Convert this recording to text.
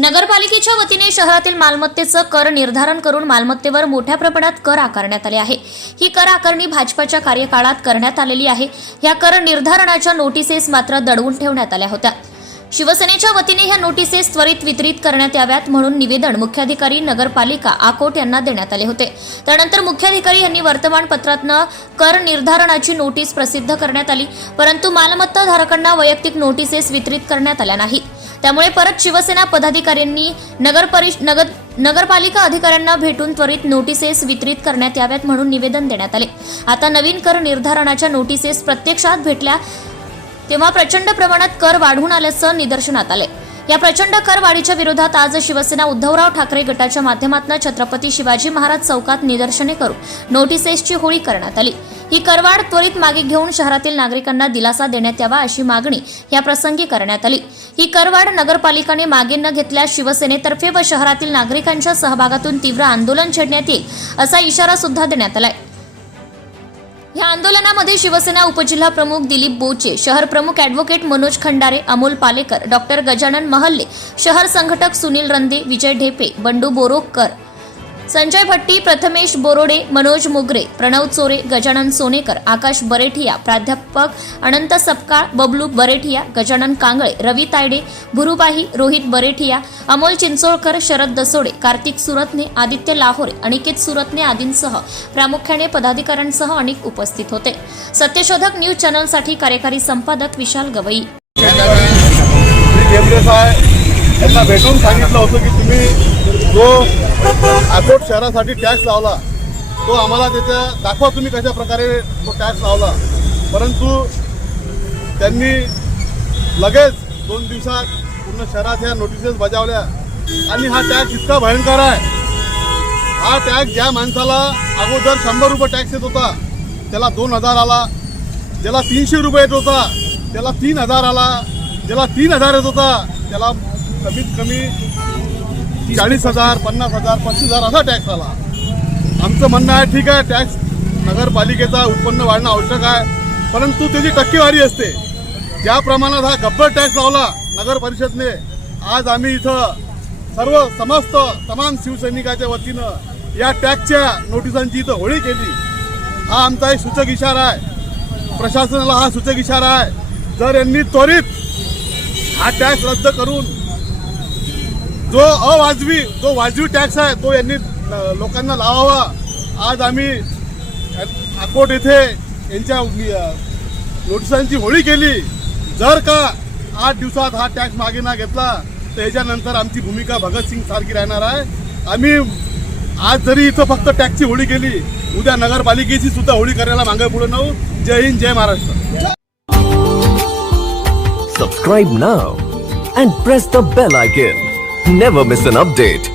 नगरपालिकेच्या वतीने शहरातील मालमत्तेचं कर निर्धारण करून मालमत्तेवर मोठ्या प्रमाणात कर आकारण्यात आले आहे। ही कर आकारणी भाजपच्या कार्यकाळात करण्यात आलेली आहे। या कर निर्धारणाच्या नोटिसेस मात्र दडवून ठेवण्यात आल्या होत्या। शिवसेनेच्या वतीने ह्या नोटिसेस त्वरित वितरित करण्यात याव्यात म्हणून निवेदन मुख्याधिकारी नगरपालिका आकोट यांना देण्यात आले होते। त्यानंतर मुख्याधिकारी यांनी वर्तमानपत्रातनं कर निर्धारणाची नोटीस प्रसिद्ध करण्यात आली, परंतु मालमत्ता धारकांना वैयक्तिक नोटिसेस वितरित करण्यात आल्या नाहीत। त्यामुळे परत शिवसेना पदाधिकाऱ्यांनी नगरपालिका अधिकाऱ्यांना भेटून त्वरित नोटिसेस वितरित करण्यात याव्यात म्हणून निवेदन देण्यात आले। आता नवीन कर निर्धारणाच्या नोटिसेस प्रत्यक्षात भेटल्या तेव्हा प्रचंड प्रमाणात कर वाढून आल्याचं निदर्शनात आले। या प्रचंड करवाढीच्या विरोधात आज शिवसेना उद्धवराव ठाकरे गटाच्या माध्यमातून छत्रपती शिवाजी महाराज चौकात निदर्शने करून नोटिसेसची होळी करण्यात आली। ही करवाढ त्वरित मागे घेऊन शहरातील नागरिकांना दिलासा देण्यात यावा अशी मागणी या प्रसंगी करण्यात आली। ही करवाढ नगरपालिकेने मागे न घेतल्यास शिवसेनेतर्फे व शहरातील नागरिकांच्या सहभागातून तीव्र आंदोलन छेडण्यात येईल असा इशारा सुद्धा देण्यात आलाय। या आंदोलनामध्ये शिवसेना उपजिल्हा प्रमुख दिलीप बोचे, शहर प्रमुख ॲडव्होकेट मनोज खंडारे, अमोल पालेकर, डॉक्टर गजानन महल्ले, शहर संघटक सुनील रंदे, विजय ढेपे, बंडू बोरोकर, संजय भट्टी, प्रथमेश बोरोडे, मनोज मुगरे, प्रणव चोरे, गजानन सोनेकर, आकाश बरेठिया, प्राध्यापक अनंत सपकाळ, बबलू बरेठिया, गजानन कांगळे, रवी तायडे, भुरुबाई, रोहित बरेठिया, अमोल चिंचोळकर, शरद दसोडे, कार्तिक सुरतने, आदित्य लाहोरे, अनिकेत सुरतने आदींसह प्रामुख्याने पदाधिकाऱ्यांसह अनेक उपस्थित होते। सत्यशोधक न्यूज चॅनलसाठी कार्यकारी संपादक विशाल गवई। त्यांना भेटून सांगितलं होतं की तुम्ही जो आकोट शहरासाठी टॅक्स लावला तो आम्हाला त्याच्या दाखवा, तुम्ही कशा प्रकारे तो टॅक्स लावला। परंतु त्यांनी लगेच 2 दिवसात पूर्ण शहरात ह्या नोटिसेस बजावल्या आणि हा टॅक्स इतका भयंकर आहे। हा टॅक्स ज्या माणसाला अगोदर 100 रुपये टॅक्स येत होता त्याला 2000 आला, ज्याला 300 रुपये येत होता त्याला 3000 आला, ज्याला 3000 येत होता त्याला कमीत कमी 40,000, 50,000, 25,000 असा टॅक्स आला। आमचं म्हणणं आहे ठीक आहे, टॅक्स नगरपालिकेचा उत्पन्न वाढणं आवश्यक आहे, परंतु त्याची टक्केवारी असते। ज्या प्रमाणात हा गब्बर टॅक्स लावला नगर परिषदने, आज आम्ही इथं तमाम शिवसैनिकाच्या वतीनं या टॅक्सच्या नोटिसांची इथं होळी केली। हा आमचा एक सूचक इशारा आहे, प्रशासनाला हा सूचक इशारा आहे। जर यांनी त्वरित हा टॅक्स रद्द करून जो वाजवी टॅक्स आहे तो यांनी लोकांना लावावा। आज आम्ही आकोट येथे यांच्या नोटिसांची होळी केली। जर का 8 दिवसात हा टॅक्स मागे ना घेतला तर याच्यानंतर आमची भूमिका भगतसिंग सारखी राहणार आहे। आम्ही आज जरी इथं फक्त टॅक्सची होळी केली, उद्या नगरपालिकेची सुद्धा होळी करायला मागे पुढे नऊ। जय हिंद, जय Maharashtra. Subscribe now and press the bell icon. Never miss an update.